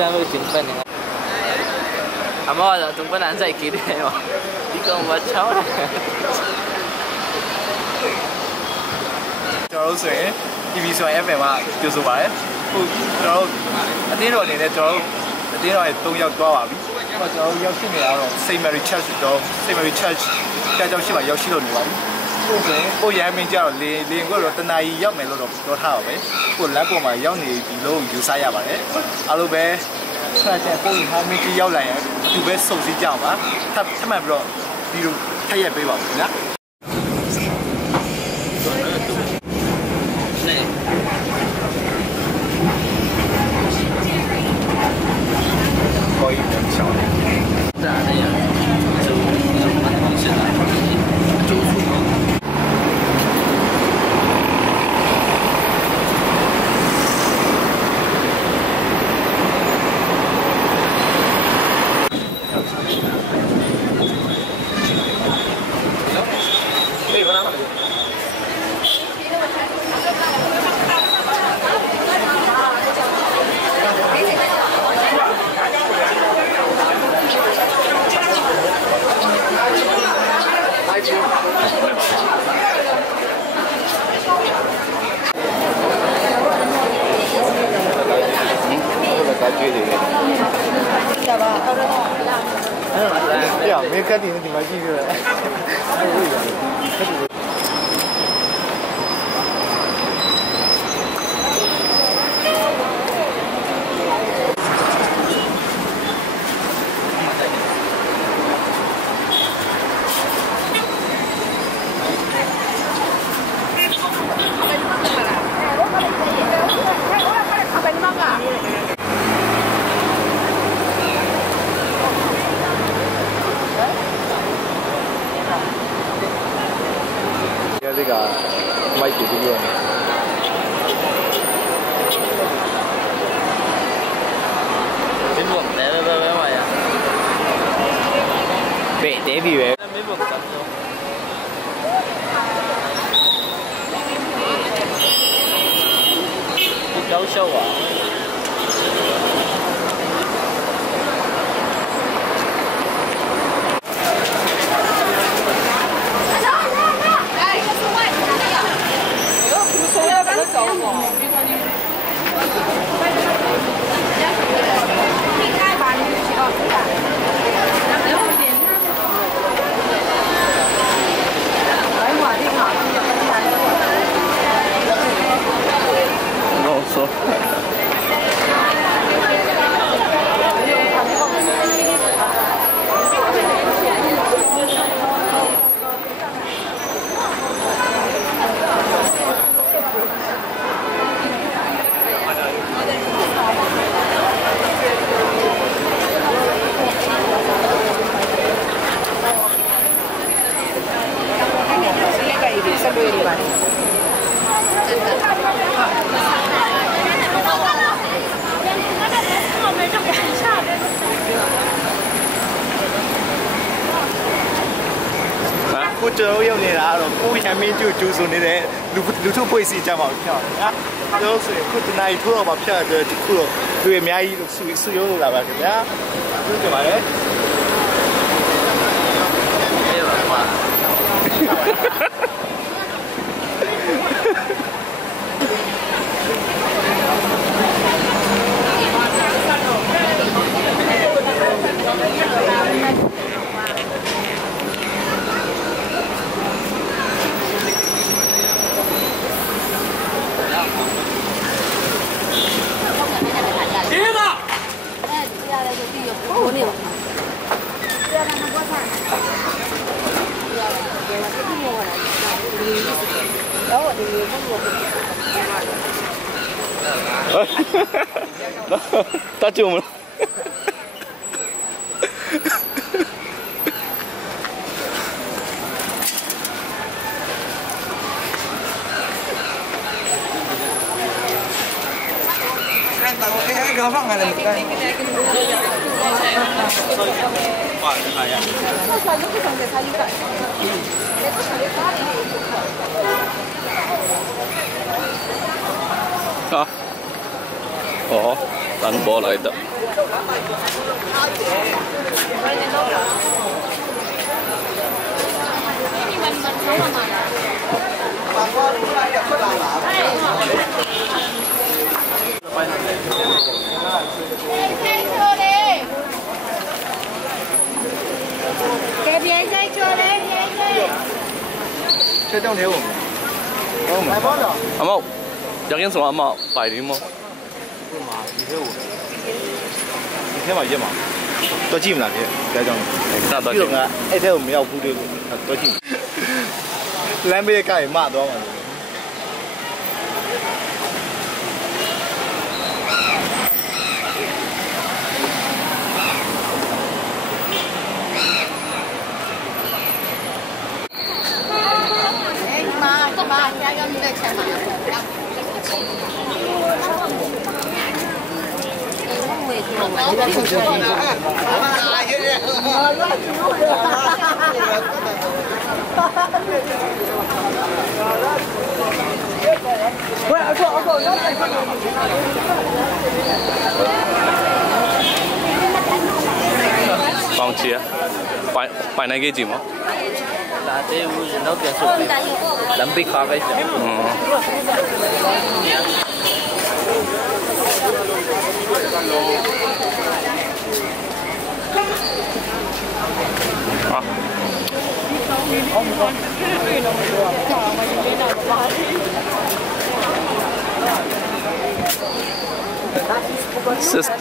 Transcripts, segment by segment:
三位评分呢。阿妈就东北男仔記得喎，呢個我抽咧。ကျွန်တော်တို့ဆိုရင် TV ဆိုရင် FM မှာကြိုဆိုပါတယ်အခုကျွန်တော်တို့အတင်းတော်အနေနဲ့ကျွန်တော်တို့အတင်းတော်ရဲ့3ရောက်သွားပါပြီအခုကျွန်တော်တို့ရောက်ရှိနေတာတော့ Saint Mary Church တော့ Saint Mary Church ကျောင်းရှိမှရောက်ရှိလို့နေပါပြီကိုယ်ဆိုရင်ကိုရဟန်းမင်းကြောက်လေကိုတော့တနာရီရောက်မယ်လို့တော့ပြောထားပါပဲကိုလမ်းပေါ်မှာရောက်နေပြီလို့ယူဆရပါတယ်အားလုံးပဲဆက်ချက်ကိုရဟန်းမင်းကြီးရောက်လာရင်သူပဲစုံစည်းကြအောင်ပါထပ်မှန်ပြီးတော့ဒီလိုထည့်ရပေးပါဦးနော်呀，没看见你妈记着了。这个卖几个月？没蹦来了，喂嘛呀？对，得比喂。没蹦上走。不搞笑啊！ကိုကျွန်တော်ရောက်နေတာတော့ကိုရမင်းကျူကျူဆိုနေတဲ့လူထုဖွဲ့စည်းကြမှာဖြစ်ပါတယ်နော်။ပြောဆိုရင်ခုတနိုင်ထိုးတော့မှဖြတ်တယ်ဒီခုတော့လူအများကြီးလို့ဆူရုံးလို့လာပါခင်ဗျာ။ပြောကြပါလေ။အေးပါကွာ大舅们。gampang ada bukan? Wah, kaya. Ah. Oh, 单波来的。这两天阿茂，要跟什么阿茂？白灵吗？你看嘛，一嘛，多近那天，该讲。那多近啊？哎，这我们要顾虑多近。南北干嘛多嘛？妈，家要你的钱嘛？放弃啊？摆那个节目？là cái nó kêu sụp làm bị khó cái gì Sister.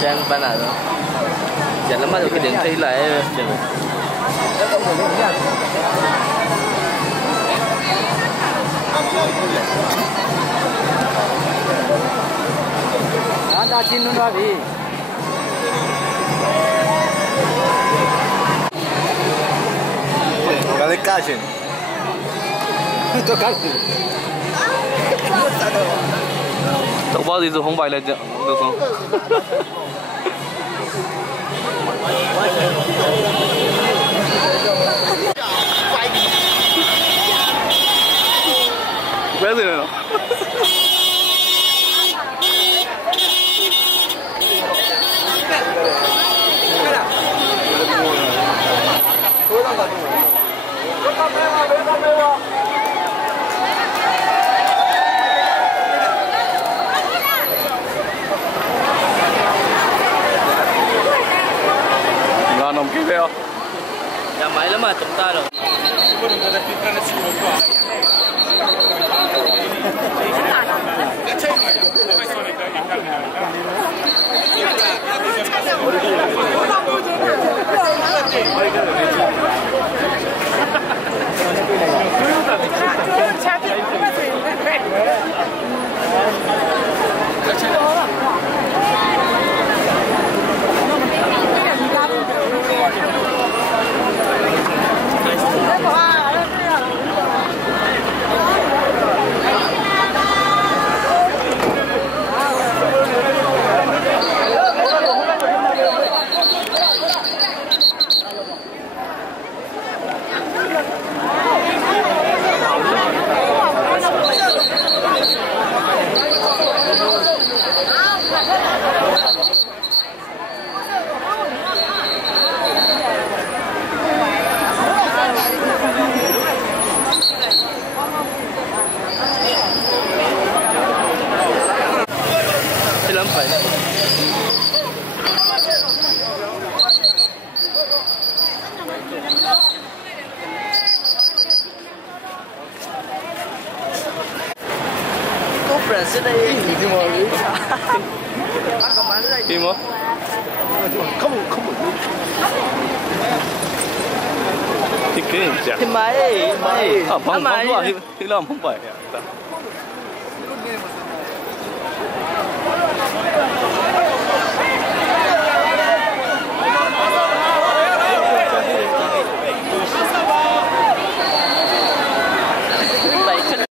Sen ban nào rồi? Giờ nó mất được cái điện thi lại chừng. Ada cinu lagi. Kali kasih. Itu kasih. Tàu bao gì rồi không bài là được không? Bé gì nữa? Ngon không kia không? Nhà máy lắm mà chúng ta rồi. Conference đây thì mà đi mà không thì cái gì thì mày à bằng bằng quá thì làm không phải